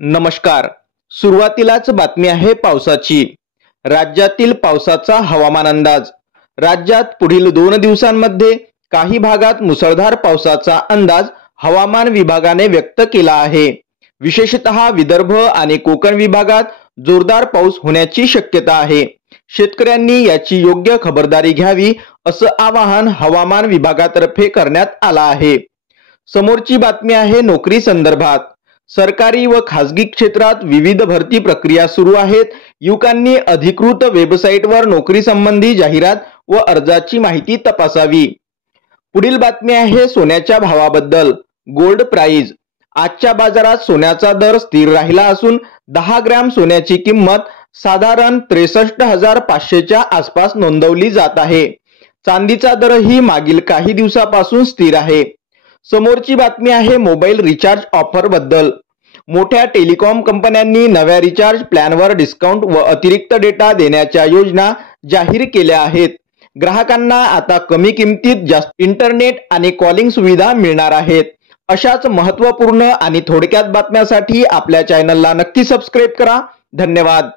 नमस्कार. सुरुवातीलाच बातमी आहे पावसाची. राज्यातील पावसाचा हवामान अंदाज. राज्यात पुढील 2 दिवसांमध्ये काही भागात मुसळधार पावसाचा अंदाज हवामान विभागाने व्यक्त केला आहे. विशेषतः विदर्भ आणि कोकण विभागात जोरदार पाऊस होण्याची शक्यता आहे. शेतकऱ्यांनी याची योग्य खबरदारी घ्यावी असं आवाहन हवामान विभागातर्फे करण्यात आलं आहे. समोरची बातमी आहे नोकरी संदर्भात. सरकारी व खासगी क्षेत्रात विविध भरती प्रक्रिया सुरू आहेत. युवकांनी अधिकृत वेबसाईटवर नोकरी संबंधी जाहिरात व अर्जाची माहिती तपासावी. पुढील बातमी आहे सोन्याच्या भावाबद्दल. Gold price. आजच्या बाजारात सोन्याचा दर स्थिर राहिला असून 10 ग्रॅम सोन्याची किंमत साधारण 63,500च्या आसपास नोंदवली जात आहे. चांदीचा दरही मागील काही दिवसापासून स्थिर आहे. समोरची बातमी आहे मोबाईल रिचार्ज ऑफर बद्दल. मोठ्या टेलिकॉम कंपन्यांनी नव्या रिचार्ज प्लॅनवर डिस्काउंट व अतिरिक्त डेटा देण्याच्या योजना जाहीर केल्या आहेत. ग्राहकांना आता कमी किमतीत जास्त इंटरनेट आणि कॉलिंग सुविधा मिळणार आहेत. अशाच महत्त्वपूर्ण आणि थोडक्यात बातम्यांसाठी आपल्या चॅनलला नक्की सबस्क्राईब करा. धन्यवाद.